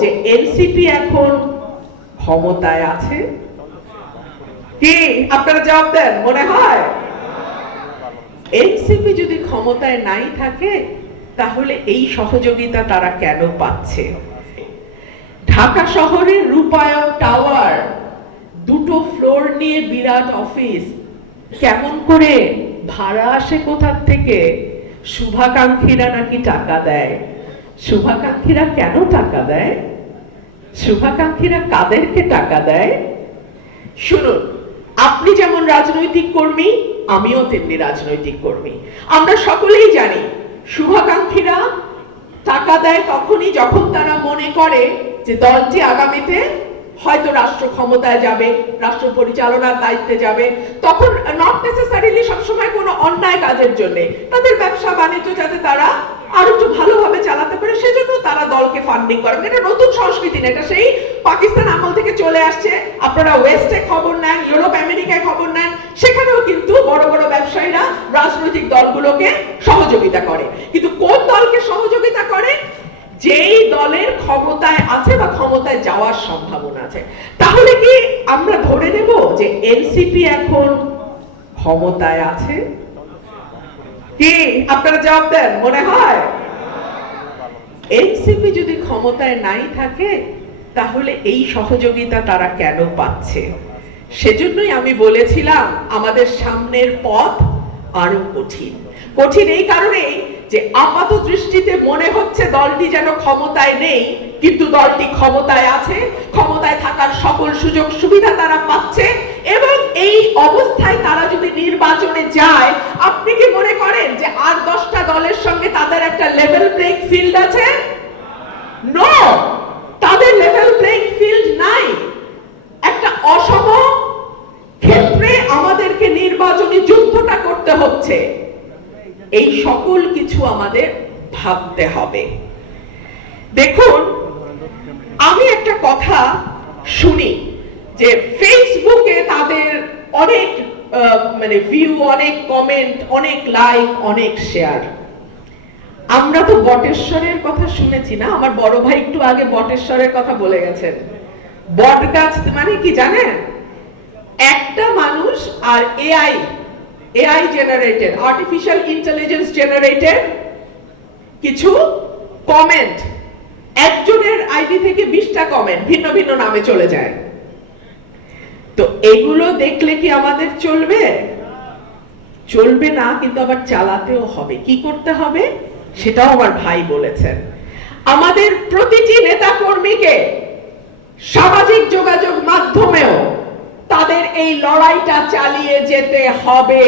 যে এনসিপি এখন ক্ষমতায় আছে? কি? আপনারা জবাব দেন, মনে হয়? এনসিপি যদি ক্ষমতায় নাই থাকে, তাহলে এই সহযোগিতা তারা কেন পাচ্ছে? ঢাকা শহরের রূপায়ণ টাওয়ার, দুটো ফ্লোর নিয়ে বিরাট অফিস। কেমন করে? ভাড়া আসে কোথার থেকে? শুভাকাঙ্ক্ষীরা নাকি টাকা দেয়? শুভাকাঙ্ক্ষীরা কেন টাকা দেয়? শুভাকাঙ্ক্ষীরা কাদেরকে টাকা দেয়? শুনুন, আপনি যেমন রাজনৈতিক কর্মী, আমিও তেমনি রাজনৈতিক কর্মী। আমরা সকলেই জানি, শুভাকাঙ্ক্ষীরা টাকা দেয় তখনই যখন তারা মনে করে যে দলটি আগামীতে হয়তো রাষ্ট্র ক্ষমতায় যাবে, রাষ্ট্র পরিচালনার দায়িত্বে যাবে। তখন নট নেসেসারিলি সবসময় কোনো অন্যায় কাজের জন্য, তাদের ব্যবসা বাণিজ্য যাতে তারা আরও একটু সেজন্য দলকে ফান্ডিং করেন। এটা নতুন সংস্কৃতি না, এটা সেই পাকিস্তান আমল থেকে চলে আসছে। আপনারা ওয়েস্টে খবর নেন ইউরোপ আমেরিকায় খবর নেন, সেখানেও কিন্তু বড় বড় ব্যবসায়ীরা রাজনৈতিক দলগুলোকে সহযোগিতা করে। কিন্তু কোন দলকে সহযোগিতা করে? যেই দলের ক্ষমতায় আছে বা ক্ষমতায় যাওয়ার সম্ভাবনা আছে। তাহলে কি আমরা ধরে নেব যে এনসিপি এখন ক্ষমতায় আছে? কি? আপনারা জবাব দেন, মনে হয়? এনসিপি যদি ক্ষমতায় নাই থাকে, তাহলে এই সহযোগিতা তারা কেন পাচ্ছে? সেজন্যই আমি বলেছিলাম, আমাদের সামনের পথ আরও কঠিন। কঠিন এই কারণেই যে আপাত দৃষ্টিতে মনে হচ্ছে দলটি যেন ক্ষমতায় নেই, কিন্তু দলটি ক্ষমতায় আছে, ক্ষমতায় থাকার সকল সুযোগ সুবিধা তারা পাচ্ছে, এবং এই অবস্থায় তারা যদি নির্বাচনে যায়, আপনি কি মনে করেন যে আর দশটা দলের সঙ্গে তাদের একটা লেভেল প্লেইং ফিল্ড আছে নো তাদের লেভেল প্লেইং ফিল্ড নাই একটা অসম ক্ষেত্রে আমাদেরকে নির্বাচনী যুদ্ধটা করতে হচ্ছে এই সকল কিছু আমাদের ভাবতে হবে। দেখুন, আমি একটা কথা শুনি যে ফেসবুকে তাদের অনেক মানে ভিউ অনেক কমেন্ট অনেক লাইক অনেক শেয়ার আমরা তো বটেশ্বরের কথা শুনেছি না? আমার বড় ভাই একটু আগে বটেশ্বরের কথা বলে গেছেন। বট গাছ মানে কি জানেন? একটা মানুষ আর AI AI generated artificial intelligence generated কিছু কমেন্ট একজনের আইডি থেকে বিশটা কমেন্ট ভিন্ন ভিন্ন নামে চলে যায়। তো এগুলো দেখলে কি আমাদের চলবে? চলবে না, কিন্তু আবার চালাতেও হবে। কি করতে হবে? সেটাও আমার ভাই বলেছেন। আমাদের প্রতিটি নেতা কর্মীকে সামাজিক যোগাযোগ মাধ্যমেও তাদের এই লড়াইটা চালিয়ে যেতে হবে।